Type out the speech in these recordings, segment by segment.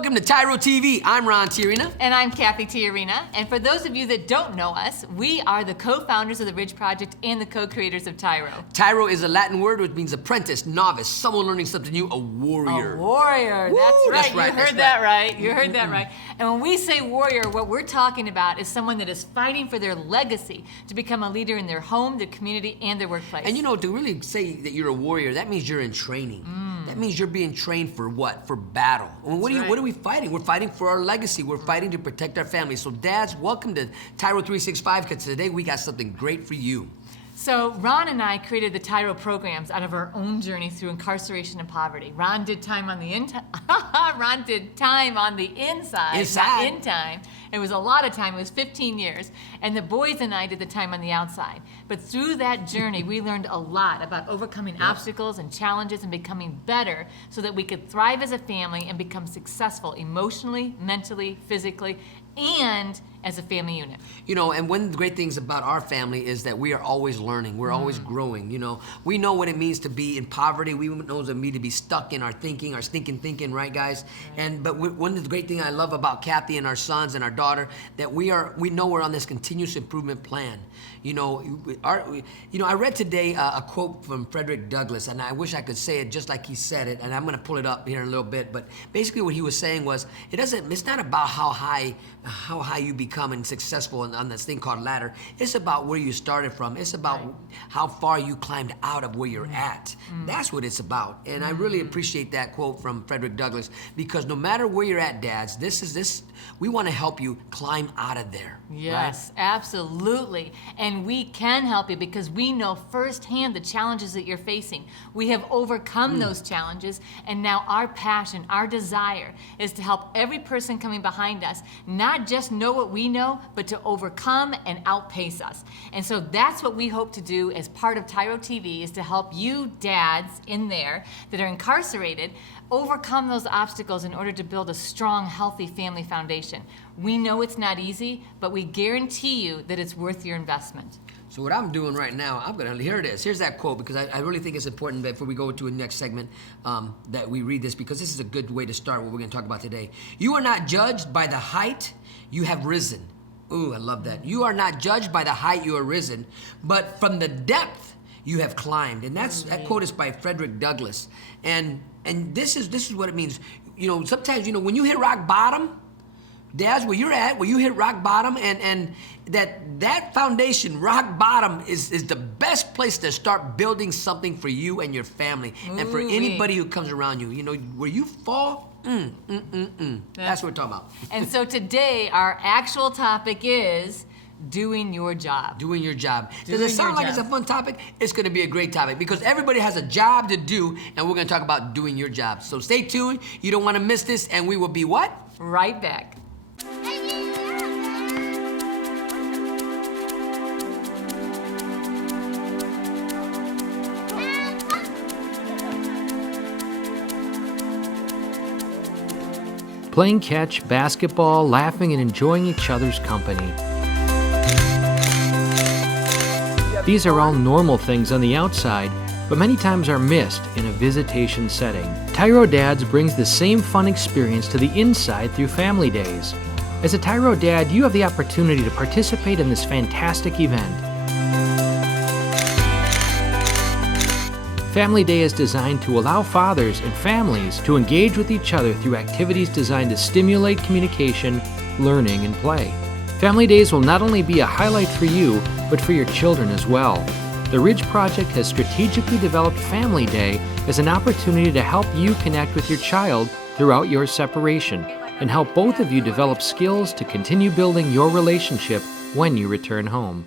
Welcome to TYRO TV. I'm Ron Tyrina. And I'm Cathy Tyrina. And for those of you that don't know us, we are the co-founders of the Ridge Project and the co-creators of TYRO. TYRO is a Latin word which means apprentice, novice, someone learning something new, a warrior. A warrior, Woo, that's right. You heard that right. You heard Mm-hmm. that right. And when we say warrior, what we're talking about is someone that is fighting for their legacy to become a leader in their home, their community, and their workplace. And you know, to really say that you're a warrior, that means you're in training. That means you're being trained for what? For battle. And what are we fighting? We're fighting for our legacy. We're fighting to protect our family. So dads, welcome to TYRO 365, because today we got something great for you. So Ron and I created the TYRO programs out of our own journey through incarceration and poverty. Ron did time on the inside. Ron did time on the inside, not in time. It was a lot of time. It was 15 years. And the boys and I did the time on the outside. But through that journey, we learned a lot about overcoming obstacles and challenges and becoming better so that we could thrive as a family and become successful emotionally, mentally, physically, and as a family unit. You know, and one of the great things about our family is that we are always learning. We're always growing, you know. We know what it means to be in poverty. We know what it means to be stuck in our thinking, our stinking thinking, right, guys? But one of the great things I love about Cathy and our sons and our daughter, that we know we're on this continuous improvement plan. You know, I read today a quote from Frederick Douglass, and I wish I could say it just like he said it, and I'm gonna pull it up here in a little bit, but basically what he was saying was, it's not about how high you become and successful on this thing called ladder. It's about where you started from. It's about how far you climbed out of where you're at. That's what it's about. And I really appreciate that quote from Frederick Douglass, because no matter where you're at, dads, we want to help you climb out of there. Yes, absolutely. And we can help you because we know firsthand the challenges that you're facing. We have overcome those challenges, and now our passion, our desire is to help every person coming behind us not just know what we know, but to overcome and outpace us. And so that's what we hope to do as part of TYRO TV, is to help you dads in there that are incarcerated overcome those obstacles in order to build a strong, healthy family foundation. We know it's not easy, but we guarantee you that it's worth your investment. So what I'm doing right now, here it is. Here's that quote, because I really think it's important that before we go to the next segment that we read this, because this is a good way to start what we're gonna talk about today. You are not judged by the height you have risen. Ooh, I love that. You are not judged by the height you are risen, but from the depth you have climbed. And that quote is by Frederick Douglass. And this is what it means. You know, sometimes, you know, when you hit rock bottom, dads, where you're at, where you hit rock bottom, and that foundation, rock bottom, is the best place to start building something for you and your family, and for anybody who comes around you. You know, where you fall, that's what we're talking about. And so today, our actual topic is doing your job. Doing your job. Does it sound like it's a fun topic? It's gonna be a great topic, because everybody has a job to do, and we're gonna talk about doing your job. So stay tuned, you don't wanna miss this, and we will be what? Right back. Playing catch, basketball, laughing, and enjoying each other's company. These are all normal things on the outside, but many times are missed in a visitation setting. TYRO Dads brings the same fun experience to the inside through Family Days. As a TYRO Dad, you have the opportunity to participate in this fantastic event. Family Day is designed to allow fathers and families to engage with each other through activities designed to stimulate communication, learning, and play. Family Days will not only be a highlight for you, but for your children as well. The Ridge Project has strategically developed Family Day as an opportunity to help you connect with your child throughout your separation, and help both of you develop skills to continue building your relationship when you return home.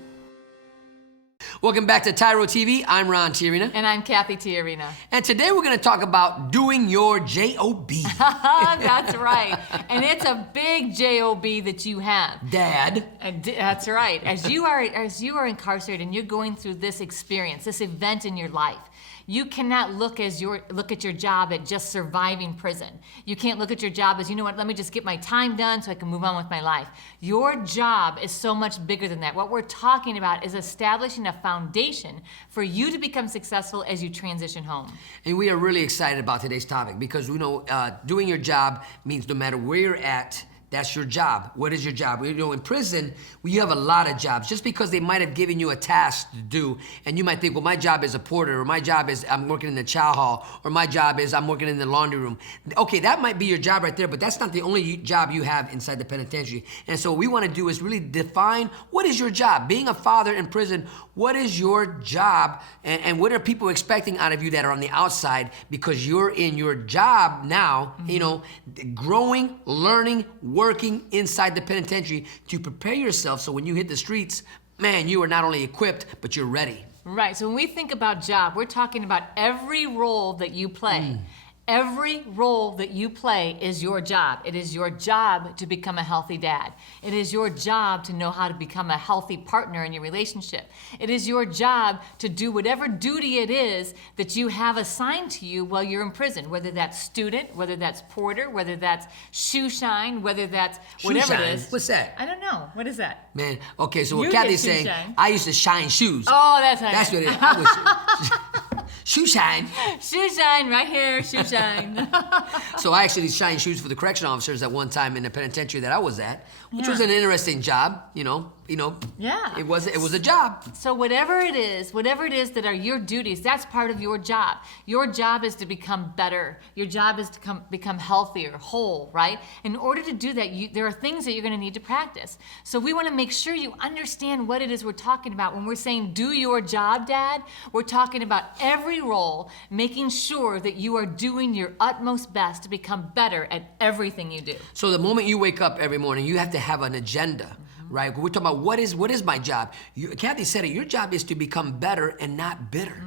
Welcome back to TYRO TV. I'm Ron Tyrina. And I'm Cathy Tyrina. And today we're going to talk about doing your J-O-B. That's right. And it's a big J-O-B that you have. Dad. That's right. As you are incarcerated and you're going through this experience, this event in your life, You cannot look at your job at just surviving prison. You can't look at your job as, you know what, let me just get my time done so I can move on with my life. Your job is so much bigger than that. What we're talking about is establishing a foundation for you to become successful as you transition home. And we are really excited about today's topic because we know doing your job means no matter where you're at, that's your job. What is your job? You know, in prison, you have a lot of jobs. Just because they might have given you a task to do, and you might think, well, my job is a porter, or my job is I'm working in the chow hall, or my job is I'm working in the laundry room. Okay, that might be your job right there, but that's not the only job you have inside the penitentiary. And so what we want to do is really define what is your job. Being a father in prison, what is your job, and what are people expecting out of you that are on the outside because you're in your job now, you know, growing, learning, working inside the penitentiary to prepare yourself so when you hit the streets, man, you are not only equipped, but you're ready. Right, so when we think about job, we're talking about every role that you play. Every role that you play is your job. It is your job to become a healthy dad. It is your job to know how to become a healthy partner in your relationship. It is your job to do whatever duty it is that you have assigned to you while you're in prison, whether that's student, whether that's porter, whether that's shoe shine, whether that's whatever it is. What's that? I don't know. What is that? Man, okay, so what You Kathy's get shoe saying, shine. I used to shine shoes. Oh, that's how That's what it is. I was, shoe shine. Shoe shine right here, shoe shine. So I actually shined shoes for the correction officers at one time in the penitentiary that I was at, which was an interesting job, you know. Yeah. It was a job. So whatever it is that are your duties, that's part of your job. Your job is to become better. Your job is to become healthier, whole, right? In order to do that, there are things that you're going to need to practice. So we want to make sure you understand what it is we're talking about. When we're saying do your job, Dad, we're talking about every role, making sure that you are doing your utmost best to become better at everything you do. So the moment you wake up every morning, you have to have an agenda. Right? We're talking about what is my job. Kathy said it, your job is to become better and not bitter.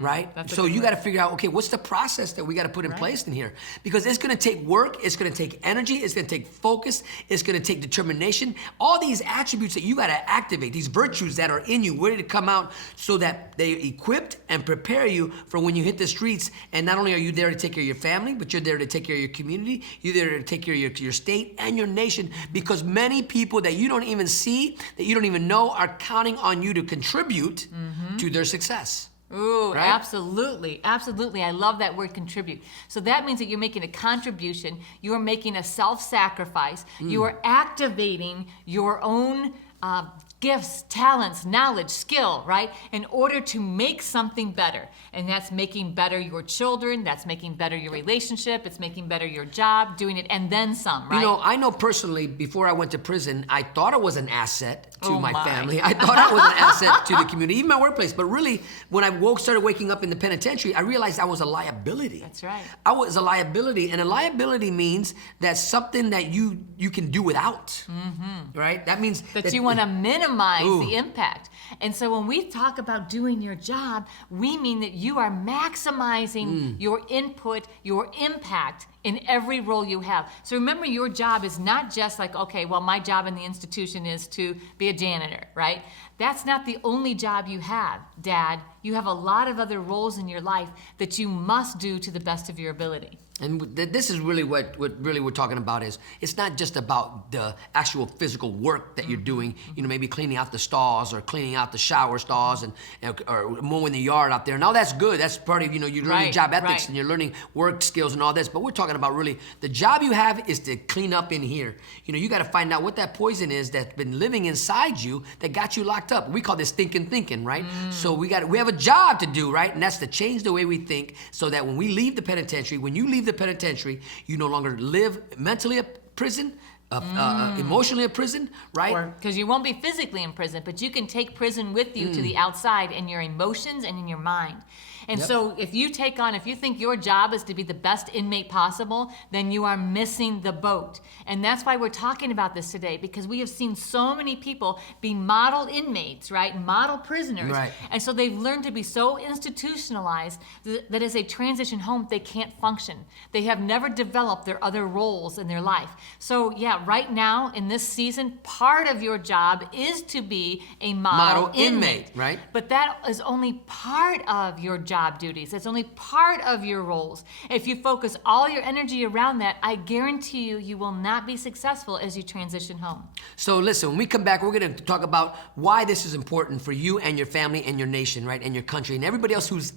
Right? So you got to figure out, okay, what's the process that we got to put in place in here? Because it's going to take work, it's going to take energy, it's going to take focus, it's going to take determination. All these attributes that you got to activate, these virtues that are in you, ready to come out so that they equipped and prepare you for when you hit the streets. And not only are you there to take care of your family, but you're there to take care of your community, you're there to take care of your state and your nation, because many people that you don't even see, that you don't even know, are counting on you to contribute to their success. Ooh, Right? absolutely, absolutely. I love that word contribute. So that means that you're making a contribution, you are making a self-sacrifice, you are activating your own gifts, talents, knowledge, skill, right? In order to make something better. And that's making better your children, that's making better your relationship, it's making better your job, doing it, and then some, right? You know, I know personally, before I went to prison, I thought I was an asset to Oh my my. family. I thought I was an asset to the community, even my workplace. But really, when I started waking up in the penitentiary, I realized I was a liability. That's right. I was a liability, and a liability means that's something that you can do without, right? That means that you want to minimize Ooh. the impact. And so when we talk about doing your job, we mean that you are maximizing your input, your impact in every role you have. So remember, your job is not just like, okay, well, my job in the institution is to be a janitor, right? That's not the only job you have, Dad. You have a lot of other roles in your life that you must do to the best of your ability. And this is really what really we're talking about is, it's not just about the actual physical work that you're doing, you know, maybe cleaning out the stalls or cleaning out the shower stalls and or mowing the yard out there. And all that's good. That's part of, you know, you're learning Right, job ethics right. and you're learning work skills and all this. But we're talking about really the job you have is to clean up in here. You know, you got to find out what that poison is that's been living inside you that got you locked up. We call this thinking, right? So we have a job to do, right? And that's to change the way we think so that when we leave the penitentiary, when you leave the penitentiary, you no longer live mentally a prison, emotionally a prison, right? Because you won't be physically in prison, but you can take prison with you to the outside in your emotions and in your mind. And so if you think your job is to be the best inmate possible, then you are missing the boat. And that's why we're talking about this today, because we have seen so many people be model inmates, right? Model prisoners. Right. And so they've learned to be so institutionalized that as they transition home, they can't function. They have never developed their other roles in their life. So yeah, right now in this season, part of your job is to be a model inmate. Right? But that is only part of your job. job duties. That's only part of your roles. If you focus all your energy around that, I guarantee you, you will not be successful as you transition home. So listen, when we come back, we're going to talk about why this is important for you and your family and your nation, right, and your country, and everybody else who's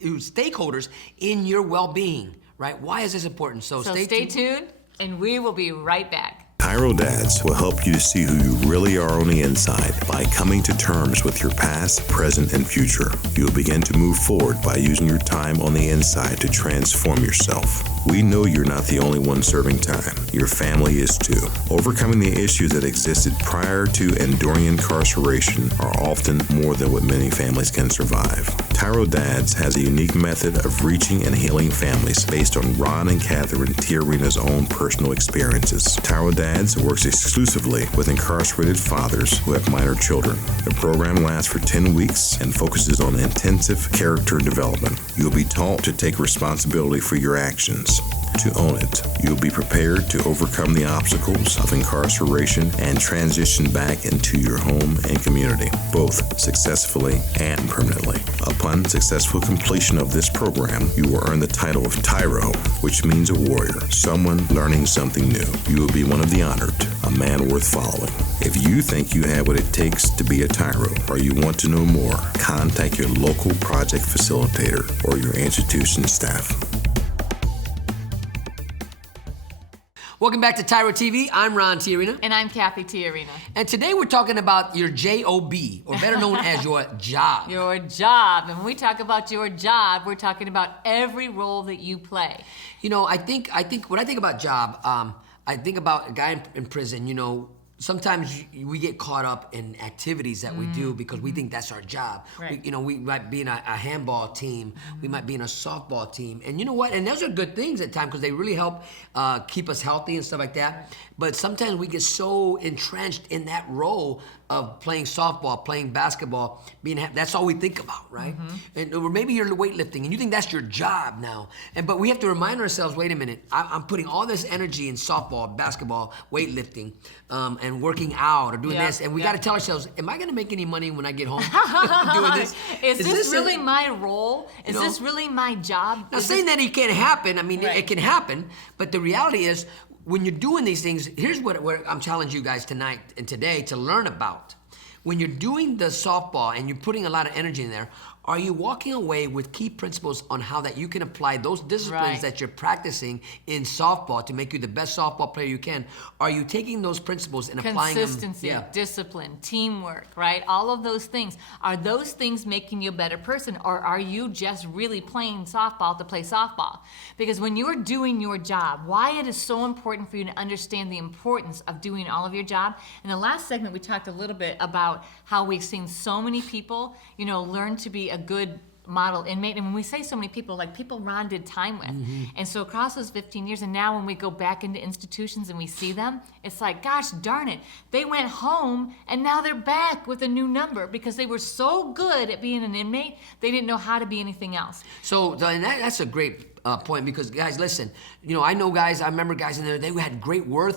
stakeholders in your well-being, right? Why is this important? So stay tuned, and we will be right back. TYRO Dads will help you to see who you really are on the inside by coming to terms with your past, present, and future. You will begin to move forward by using your time on the inside to transform yourself. We know you're not the only one serving time. Your family is too. Overcoming the issues that existed prior to and during incarceration are often more than what many families can survive. TYRO Dads has a unique method of reaching and healing families based on Ron and Cathy TYRO's own personal experiences. TYRO Dads works exclusively with incarcerated fathers who have minor children. The program lasts for 10 weeks and focuses on intensive character development. You'll be taught to take responsibility for your actions, to own it. You'll be prepared to overcome the obstacles of incarceration and transition back into your home and community, both successfully and permanently. Upon successful completion of this program, you will earn the title of TYRO, which means a warrior, someone learning something new. You will be one of the honored, a man worth following. If you think you have what it takes to be a TYRO, or you want to know more, contact your local project facilitator or your institution staff. Welcome back to TYRO TV. I'm Ron TYRO. And I'm Cathy TYRO. And today we're talking about your JOB, or better known as your job. Your job. And when we talk about your job, we're talking about every role that you play. You know, I think when I think about job, I think about a guy in prison. You know, sometimes we get caught up in activities that we do because we think that's our job. Right. We might be in a handball team, we might be in a softball team, and you know what? And those are good things at times because they really help keep us healthy and stuff like that. Right. But sometimes we get so entrenched in that role of playing softball, playing basketball, that's all we think about, right? And or maybe you're weightlifting and you think that's your job now. But we have to remind ourselves, wait a minute, I'm putting all this energy in softball, basketball, weightlifting, and working out or doing this, and we got to tell ourselves, am I going to make any money when I get home doing this? Is this really my role? Is this really my job? Now, saying that it can't happen, I mean, it can happen, but the reality is, when you're doing these things, here's what I'm challenging you guys tonight and today to learn about. When you're doing the softball and you're putting a lot of energy in there, are you walking away with key principles on how that you can apply those disciplines that you're practicing in softball to make you the best softball player you can? Are you taking those principles and applying them? Consistency, discipline, teamwork, right? All of those things. Are those things making you a better person, or are you just really playing softball to play softball? Because when you're doing your job, why it is so important for you to understand the importance of doing all of your job. In the last segment, we talked a little bit about how we've seen so many people, learn to be a good model inmate. And when we say so many people, like people Ron did time with. And so across those 15 years, and now when we go back into institutions and we see them, it's like, gosh darn it, they went home and now they're back with a new number because they were so good at being an inmate, they didn't know how to be anything else. So and that's a great point, because guys, listen, I know guys, I remember guys in there, they had great work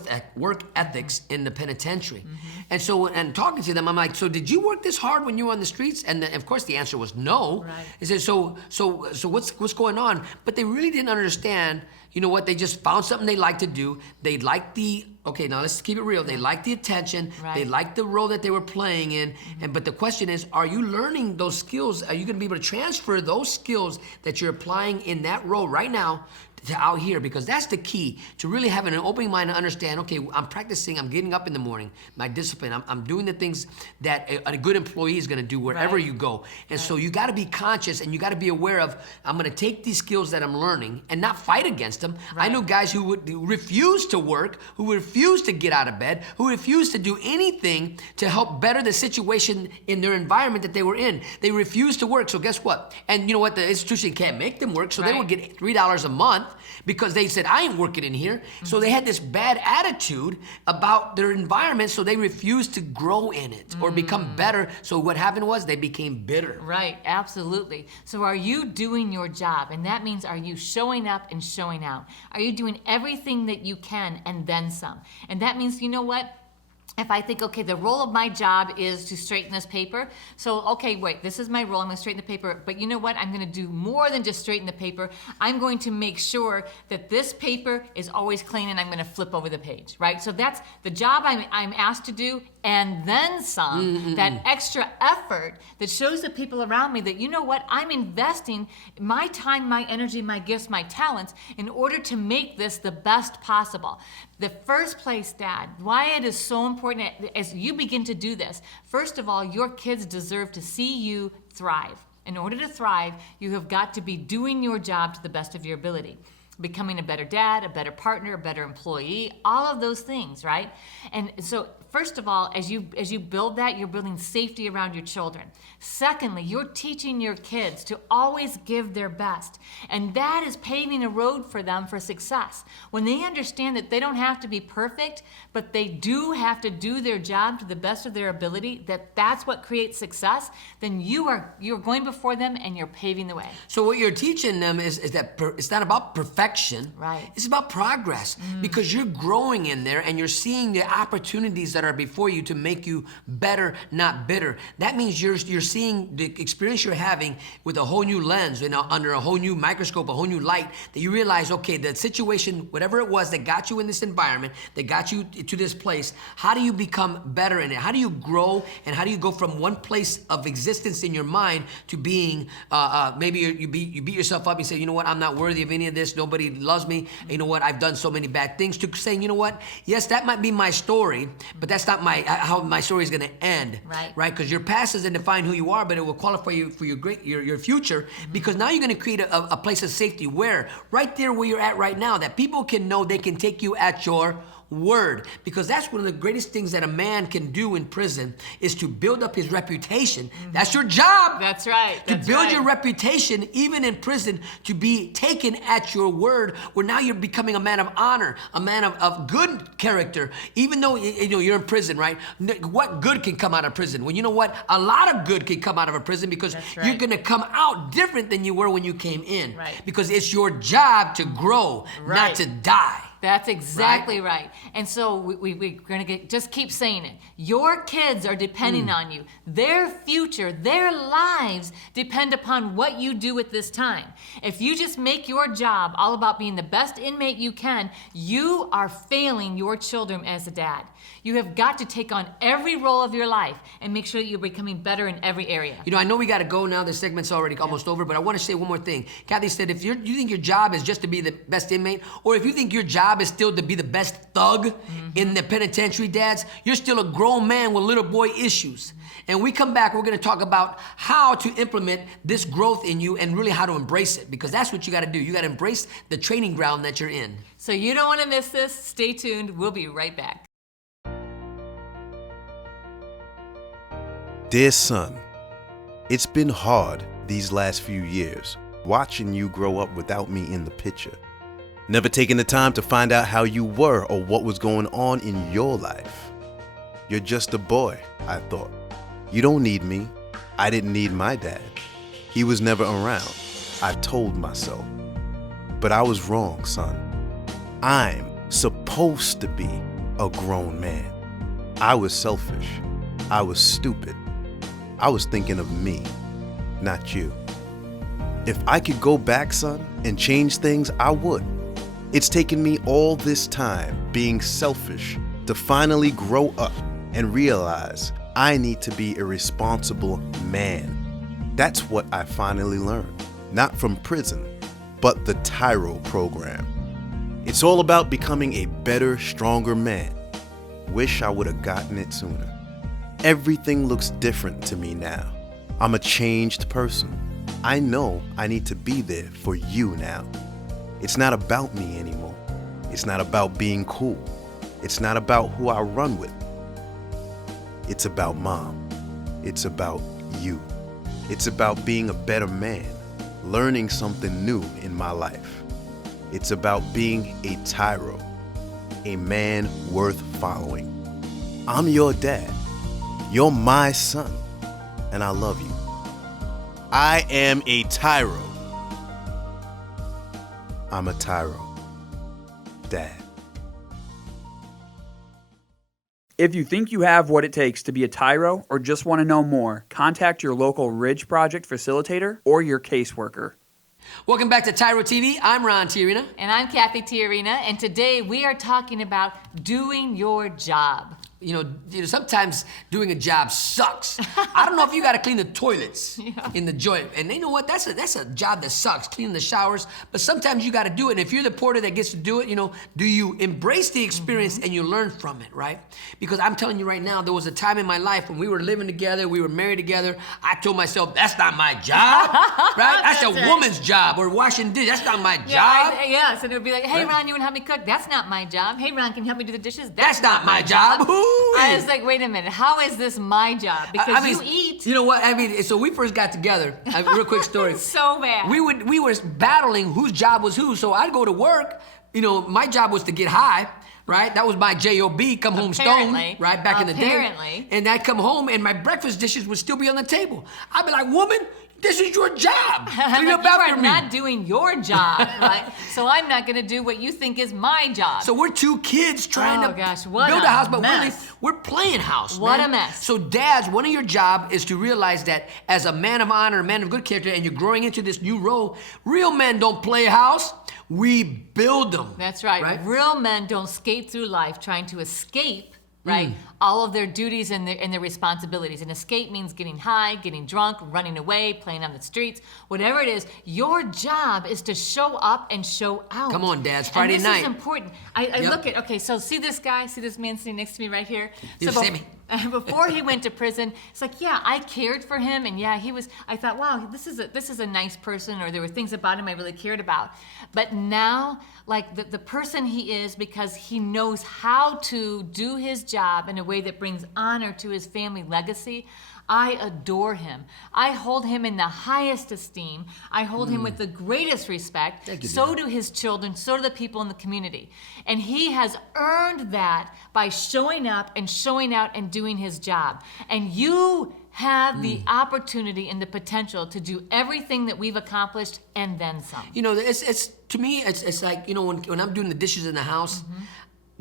ethics in the penitentiary. And so, and talking to them, I'm like, so did you work this hard when you were on the streets? And of course the answer was no. Right. They said, so what's going on? But they really didn't understand, what, they just found something they liked to do. They liked okay, now let's keep it real. They liked the attention. Right. They liked the role that they were playing in. But the question is, are you learning those skills? Are you going to be able to transfer those skills that you're applying in that role right now to out here? Because that's the key to really having an open mind to understand, okay, I'm practicing, I'm getting up in the morning, my discipline, I'm doing the things that a good employee is going to do wherever you go. And so you got to be conscious and you got to be aware of, I'm going to take these skills that I'm learning and not fight against them. I know guys who refuse to work, who refuse to get out of bed, who refuse to do anything to help better the situation in their environment that they were in. They refuse to work. So guess what? And you know what? The institution can't make them work. So they would get $3 a month because they said, I ain't working in here. So they had this bad attitude about their environment, so they refused to grow in it or become better. So what happened was they became bitter. Right, absolutely. So are you doing your job? And that means, are you showing up and showing out? Are you doing everything that you can and then some? And that means, you know what? if I think, okay, the role of my job is to straighten this paper. So, okay, wait, this is my role. I'm going to straighten the paper. But you know what? I'm going to do more than just straighten the paper. I'm going to make sure that this paper is always clean, and I'm going to flip over the page, right? So that's the job I'm asked to do, and then some. That extra effort that shows the people around me that, you know what? I'm investing my time, my energy, my gifts, my talents in order to make this the best possible. The first place, Dad, why it is so important as you begin to do this, first of all, your kids deserve to see you thrive. In order to thrive, you have got to be doing your job to the best of your ability. Becoming a better dad, a better partner, a better employee, all of those things, right? And so, first of all, as you build that, you're building safety around your children. Secondly, you're teaching your kids to always give their best. And that is paving a road for them for success. When they understand that they don't have to be perfect, but they do have to do their job to the best of their ability, that's what creates success, then you're going before them and you're paving the way. So what you're teaching them is that it's not about perfection. Right. It's about progress because you're growing in there and you're seeing the opportunities that are before you to make you better, not bitter. That means you're seeing the experience you're having with a whole new lens, under a whole new microscope, a whole new light, that you realize, okay, the situation, whatever it was that got you in this environment, that got you to this place, how do you become better in it? How do you grow, and how do you go from one place of existence in your mind to being, maybe you beat yourself up and say, you know what, I'm not worthy of any of this, nobody loves me, you know what, I've done so many bad things, to saying, you know what, yes, that might be my story, but that's not how my story is gonna end, right? Because your past doesn't define who you are, but it will qualify you for your future, because now you're gonna create a place of safety where, right there where you're at right now, that people can know they can take you at your word, because that's one of the greatest things that a man can do in prison is to build up his reputation. That's your job. That's right. To build your reputation, even in prison, to be taken at your word, where now you're becoming a man of honor, a man of good character, even though you're in prison, right? What good can come out of prison? Well, you know what? A lot of good can come out of a prison, because you're gonna come out different than you were when you came in. Right. Because it's your job to grow, not to die. That's exactly right. And so we're going to just keep saying it. Your kids are depending on you. Their future, their lives depend upon what you do at this time. If you just make your job all about being the best inmate you can, you are failing your children as a dad. You have got to take on every role of your life and make sure that you're becoming better in every area. I know we got to go now. The segment's already almost over, but I want to say one more thing. Cathy said, if you think your job is just to be the best inmate, or if you think your job is still to be the best thug in the penitentiary, dads, you're still a grown man with little boy issues. And we come back, we're going to talk about how to implement this growth in you and really how to embrace it, because that's what you got to do. You got to embrace the training ground that you're in. So you don't want to miss this. Stay tuned. We'll be right back. Dear son, it's been hard these last few years watching you grow up without me in the picture. Never taking the time to find out how you were or what was going on in your life. You're just a boy, I thought. You don't need me. I didn't need my dad. He was never around, I told myself. But I was wrong, son. I'm supposed to be a grown man. I was selfish. I was stupid. I was thinking of me, not you. If I could go back, son, and change things, I would. It's taken me all this time being selfish to finally grow up and realize I need to be a responsible man. That's what I finally learned, not from prison, but the TYRO program. It's all about becoming a better, stronger man. Wish I would have gotten it sooner. Everything looks different to me now. I'm a changed person. I know I need to be there for you now. It's not about me anymore. It's not about being cool. It's not about who I run with. It's about Mom. It's about you. It's about being a better man, learning something new in my life. It's about being a TYRO, a man worth following. I'm your dad. You're my son, and I love you. I am a TYRO. I'm a TYRO. Dad. If you think you have what it takes to be a TYRO or just want to know more, contact your local Ridge Project facilitator or your caseworker. Welcome back to TYRO TV. I'm Ron Tiarina. And I'm Cathy Tiarina, and today we are talking about doing your job. You know, sometimes doing a job sucks. I don't know if you got to clean the toilets in the joint, and you know what? That's a job that sucks, cleaning the showers. But sometimes you got to do it. And if you're the porter that gets to do it, do you embrace the experience and you learn from it, right? Because I'm telling you right now, there was a time in my life when we were living together, we were married together. I told myself, that's not my job, right? That's a woman's job, or washing dishes. That's not my job. Yes, and it would be like, hey, Ron, you want to help me cook? That's not my job. Hey, Ron, can you help me do the dishes? That's not my job. I was like, wait a minute, how is this my job? Because you eat. You know what? I mean, so we first got together. Real quick story. So bad. We were battling whose job was who. So I'd go to work. My job was to get high, right? That was my job. Come home stoned, right? Back in the day. And I'd come home and my breakfast dishes would still be on the table. I'd be like, woman, this is your job. Clean up after me. You are not doing your job, right? So I'm not going to do what you think is my job. So we're two kids trying to build a house, but really, we're playing house. What a mess. So dads, one of your job is to realize that as a man of honor, a man of good character, and you're growing into this new role, real men don't play house. We build them. That's right. Real men don't skate through life trying to escape, right? All of their duties and their responsibilities. And escape means getting high, getting drunk, running away, playing on the streets, whatever it is. Your job is to show up and show out. Come on, dads, Friday night. This is important. I look at, okay, so see this guy, see this man sitting next to me right here? You see me? Before he went to prison, it's like, yeah, I cared for him, and yeah, I thought, wow, this is a nice person, or there were things about him I really cared about. But now, like the person he is, because he knows how to do his job in a way that brings honor to his family legacy, I adore him. I hold him in the highest esteem. I hold him with the greatest respect. Thank you, so do his children, so do the people in the community. And he has earned that by showing up and showing out and doing his job. And you have the opportunity and the potential to do everything that we've accomplished and then some. It's to me, it's like, when I'm doing the dishes in the house,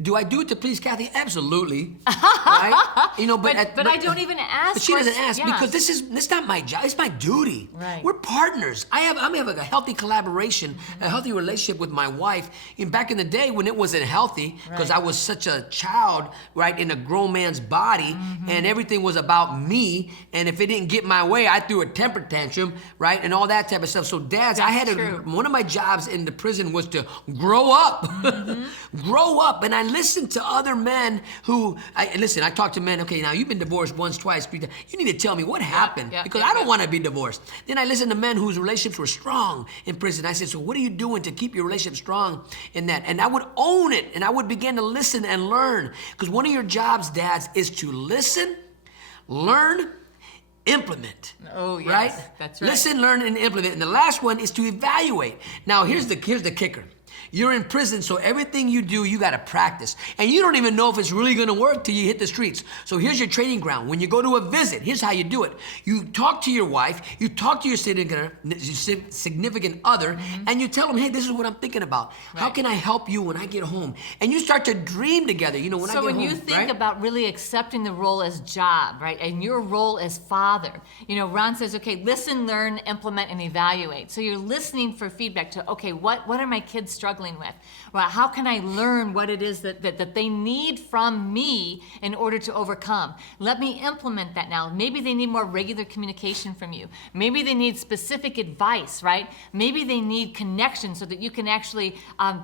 do I do it to please Cathy? Absolutely. Right? But I don't even ask. But she doesn't ask because it's not my job. It's my duty. Right. We're partners. I'm having a healthy collaboration, a healthy relationship with my wife. And back in the day when it wasn't healthy, because I was such a child, right, in a grown man's body, and everything was about me. And if it didn't get my way, I threw a temper tantrum, right, and all that type of stuff. So dads, one of my jobs in the prison was to grow up, grow up, and I listen to other men who, I talk to men, okay, now you've been divorced once, twice, 3 times. You need to tell me what happened because I don't want to be divorced. Then I listen to men whose relationships were strong in prison. I said, so what are you doing to keep your relationship strong in that? And I would own it and I would begin to listen and learn because one of your jobs, dads, is to listen, learn, implement. Oh, yes. Right? That's right. Listen, learn, and implement. And the last one is to evaluate. Now, here's the kicker. You're in prison, so everything you do, you gotta practice. And you don't even know if it's really gonna work till you hit the streets. So here's your training ground. When you go to a visit, here's how you do it. You talk to your wife, you talk to your significant other, and you tell them, hey, this is what I'm thinking about. Right. How can I help you when I get home? And you start to dream together, when I get home. So when you think about really accepting the role as job, right, and your role as father, Ron says, okay, listen, learn, implement, and evaluate. So you're listening for feedback to, okay, what are my kids struggling with? Well, how can I learn what it is that they need from me in order to overcome? Let me implement that now. Maybe they need more regular communication from you. Maybe they need specific advice, right? Maybe they need connection so that you can actually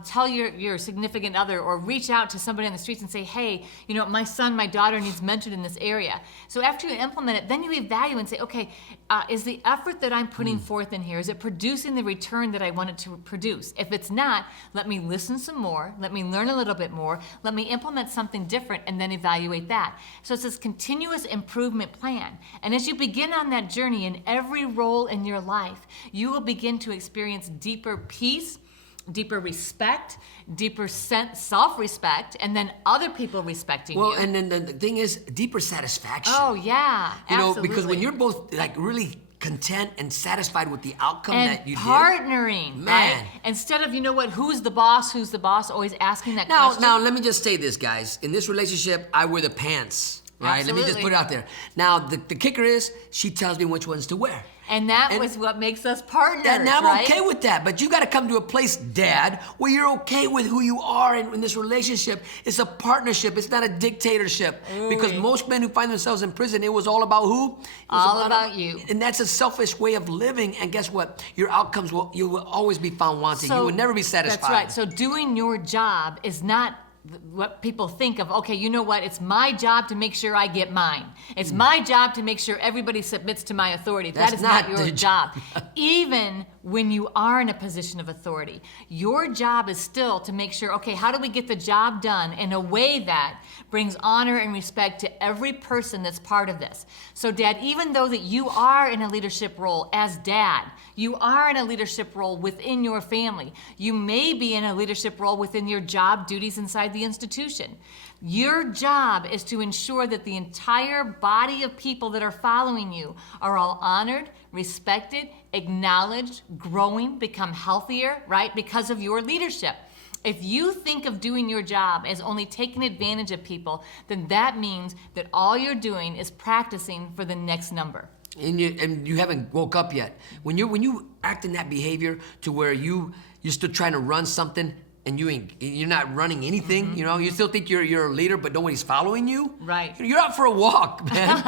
tell your significant other or reach out to somebody on the streets and say, hey, my son, my daughter needs mentored in this area. So after you implement it, then you evaluate and say, okay, is the effort that I'm putting forth in here, is it producing the return that I want it to produce? If it's not, let me listen some more, let me learn a little bit more, let me implement something different, and then evaluate that. So it's this continuous improvement plan. And as you begin on that journey in every role in your life, you will begin to experience deeper peace, deeper respect, deeper self-respect, and then other people respecting you. Well, and then the thing is, deeper satisfaction. Oh, yeah, absolutely. Because when you're both like really content and satisfied with the outcome and that you partnering, did. right? Man. Instead of, you know what, who's the boss, always asking that Now, question. now, let me just say this, guys. In this relationship, I wear the pants, right? Let me just Absolutely. put it out there. Now, the kicker is she tells me which ones to wear. And that was what makes us partners, And I'm right? okay with that, but you got to come to a place, Dad, where you're okay with who you are in this relationship. It's a partnership. It's not a dictatorship. Because most men who find themselves in prison, it was all about who? It was All about you. And that's a selfish way of living. And guess what? Your outcomes you will always be found wanting. You will never be satisfied. That's right. So doing your job is not what people think of. Okay, you know what? It's my job to make sure I get mine. It's my job to make sure everybody submits to my authority. That's that is not not your the job. Even when you are in a position of authority, your job is still to make sure, okay, how do we get the job done in a way that brings honor and respect to every person that's part of this? So Dad, even though that you are in a leadership role as dad, you are in a leadership role within your family, you may be in a leadership role within your job duties inside the institution. Your job is to ensure that the entire body of people that are following you are all honored, respected, acknowledged, growing, become healthier, right? Because of your leadership. If you think of doing your job as only taking advantage of people, then that means that all you're doing is practicing for the next number. And you haven't woke up yet. When you act in that behavior to where you're still trying to run something and you're not running anything, you know, you still think you're a leader, but nobody's following you. Right. You're out for a walk, man.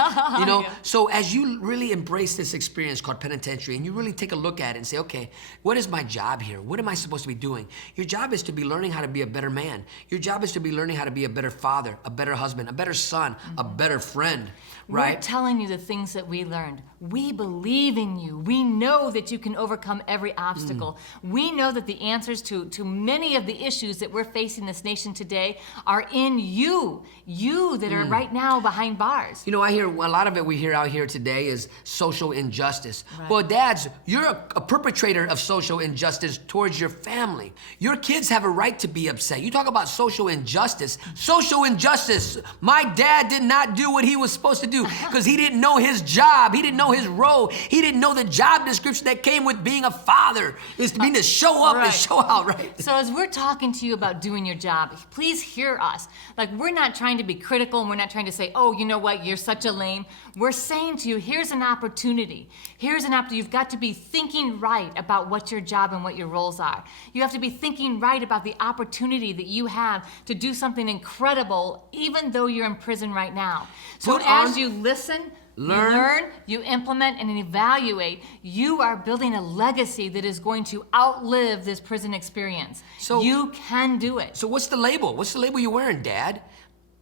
You know. Yeah. So as you really embrace this experience called penitentiary, and you really take a look at it and say, okay, what is my job here? What am I supposed to be doing? Your job is to be learning how to be a better man. Your job is to be learning how to be a better father, a better husband, a better son, a better friend. Right? We're telling you the things that we learned. We believe in you. We know that you can overcome every obstacle. We know that the answers to many of the issues that we're facing this nation today are in you. You that are right now behind bars. You know, I hear a lot of it we hear out here today is social injustice. Right. Well, dads, you're a perpetrator of social injustice towards your family. Your kids have a right to be upset. You talk about social injustice. Social injustice. My dad did not do what he was supposed to do because he didn't know his job. He didn't know his role. He didn't know the job description that came with being a father. Is to mean to show up and show out, right? So as we're talking to you about doing your job, please hear us. Like, we're not trying to be critical and we're not trying to say, oh, you know what, you're such a lame. We're saying to you, here's an opportunity. Here's an opportunity. You've got to be thinking right about what your job and what your roles are. You have to be thinking right about the opportunity that you have to do something incredible, even though you're in prison right now. So Put as on- you listen, Learn. you implement and evaluate, you are building a legacy that is going to outlive this prison experience. So- you can do it. So what's the label? What's the label you're wearing, Dad?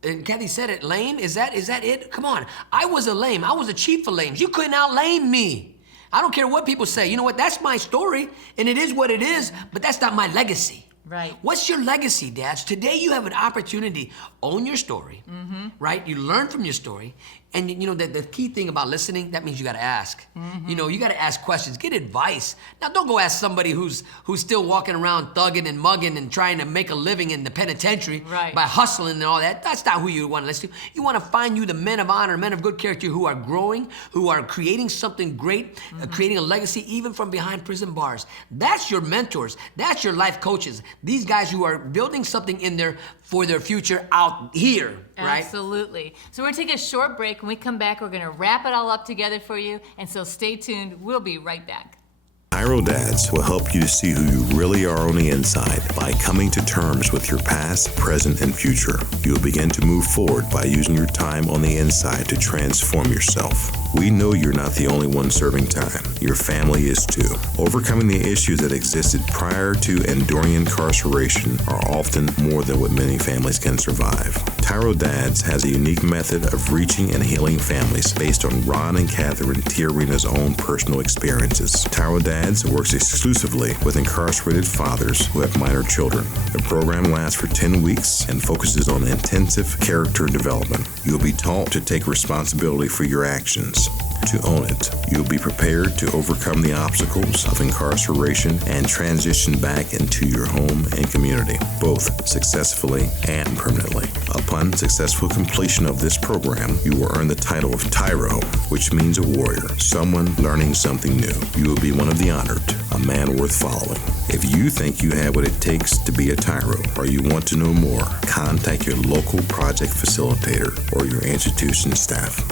And Cathy said it, lame? Is that it? Come on. I was a lame. I was a chief of lames. You couldn't out-lame me. I don't care what people say. You know what? That's my story, and it is what it is, but that's not my legacy. Right. What's your legacy, dads? Today you have an opportunity. Own your story, right? You learn from your story. And you know, the key thing about listening, that means you gotta ask. You know, you gotta ask questions, get advice. Now don't go ask somebody who's still walking around thugging and mugging and trying to make a living in the penitentiary Right. by hustling and all that. That's not who you wanna listen to. You wanna find you the men of honor, men of good character who are growing, who are creating something great, creating a legacy even from behind prison bars. That's your mentors, that's your life coaches. These guys who are building something in there for their future out here, right? Absolutely. So we're gonna take a short break. When we come back, we're gonna wrap it all up together for you. And so stay tuned. We'll be right back. TYRO Dads will help you to see who you really are on the inside by coming to terms with your past, present, and future. You will begin to move forward by using your time on the inside to transform yourself. We know you're not the only one serving time. Your family is too. Overcoming the issues that existed prior to and during incarceration are often more than what many families can survive. TYRO Dads has a unique method of reaching and healing families based on Ron and Cathy Tiarina's own personal experiences. TYRO Dads works exclusively with incarcerated fathers who have minor children. The program lasts for 10 weeks and focuses on intensive character development. You'll be taught to take responsibility for your actions, to own it. You'll be prepared to overcome the obstacles of incarceration and transition back into your home and community, both successfully and permanently. Upon Upon successful completion of this program, you will earn the title of TYRO, which means a warrior, someone learning something new. You will be one of the honored, a man worth following. If you think you have what it takes to be a TYRO, or you want to know more, contact your local project facilitator or your institution staff.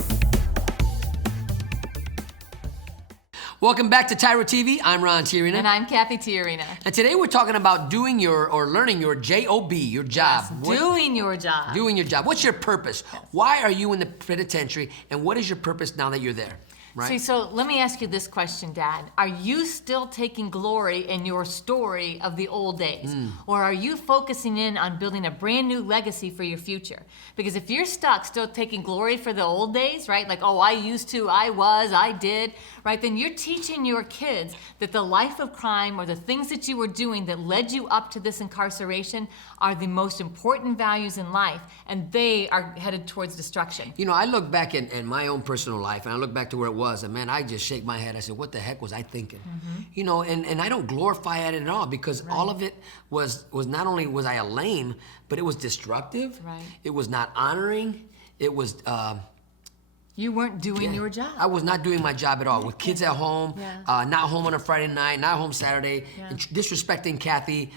Welcome back to TYRO TV. I'm Ron Tyrina. And I'm Cathy Tyrina. And today we're talking about doing or learning your job, your job. Yes, doing your job. Doing your job. What's your purpose? Yes. Why are you in the penitentiary, and what is your purpose now that you're there? Right? See, so let me ask you this question, Dad. Are you still taking glory in your story of the old days? Or are you focusing in on building a brand new legacy for your future? Because if you're stuck still taking glory for the old days, right? Like, oh, I used to, I was, I did, right? Then you're teaching your kids that the life of crime or the things that you were doing that led you up to this incarceration are the most important values in life, and they are headed towards destruction. You know, I look back in my own personal life, and I look back to where it was, and man, I just shake my head. I said, what the heck was I thinking? You know, and I don't glorify it at all, because all of it was not only was I a lame, but it was destructive. Right. It was not honoring. It was... You weren't doing your job. I was not doing my job at all. With kids at home, not home on a Friday night, not home Saturday, and disrespecting Cathy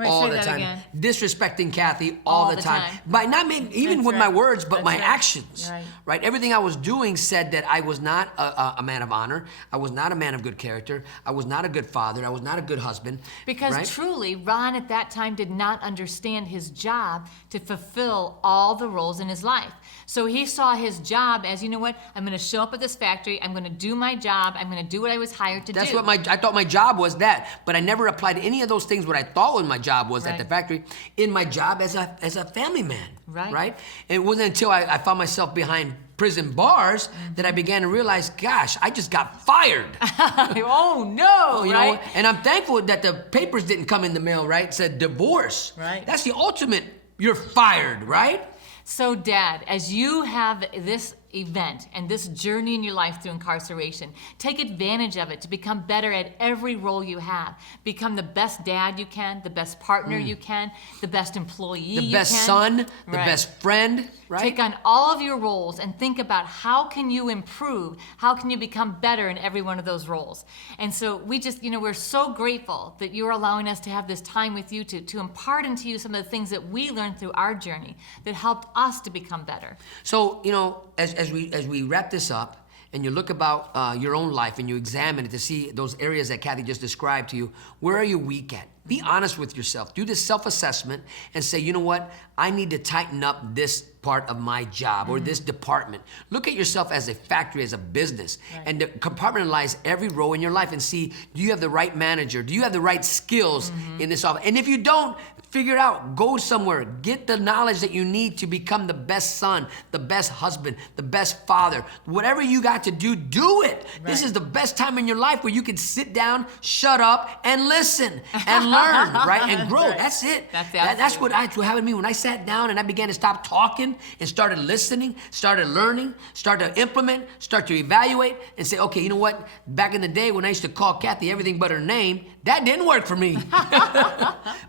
all the time. Again. Disrespecting Cathy all the time. By not maybe, even with my words, but my actions. Right. Everything I was doing said that I was not a man of honor. I was not a man of good character. I was not a good father. I was not a good husband. Because truly, Ron at that time did not understand his job to fulfill all the roles in his life. So he saw his job as, you know what, I'm gonna show up at this factory, I'm gonna do my job, I'm gonna do what I was hired to do. That's what I thought my job was, that, but I never applied any of those things what I thought was my job was at the factory in my job as a family man. Right? And it wasn't until I found myself behind prison bars that I began to realize, gosh, I just got fired. Oh no, you know, and I'm thankful that the papers didn't come in the mail, right? It said divorce. Right. That's the ultimate, you're fired, right? So Dad, as you have this event and this journey in your life through incarceration, take advantage of it to become better at every role you have. Become the best dad you can, the best partner you can, the best employee you can. The best son, the best friend, right? Take on all of your roles and think about how can you improve, how can you become better in every one of those roles. And so we just, you know, we're so grateful that you're allowing us to have this time with you to impart into you some of the things that we learned through our journey that helped us to become better. So, you know, as we wrap this up, and you look about your own life and you examine it to see those areas that Cathy just described to you, where are you weak at? Be honest with yourself. Do this self-assessment and say, you know what? I need to tighten up this part of my job or this department. Look at yourself as a factory, as a business, and to compartmentalize every role in your life and see, do you have the right manager? Do you have the right skills in this office? And if you don't, figure it out. Go somewhere. Get the knowledge that you need to become the best son, the best husband, the best father. Whatever you got to do, do it. This is the best time in your life where you can sit down, shut up, and listen and learn, right? And grow. That's it. That's what happened to me when I sat down and I began to stop talking and started listening, started learning, started to implement, start to evaluate, and say, okay, you know what? Back in the day when I used to call Cathy everything but her name, that didn't work for me.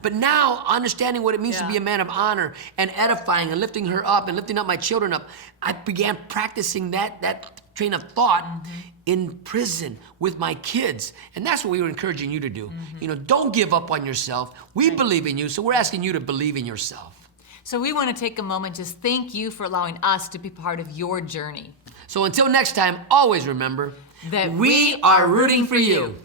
But now, understanding what it means to be a man of honor and edifying and lifting her up and lifting up my children up, I began practicing that train of thought in prison with my kids. And that's what we were encouraging you to do. You know, don't give up on yourself. We believe in you, so we're asking you to believe in yourself. So we want to take a moment to thank you for allowing us to be part of your journey. So until next time, always remember that we are rooting for you.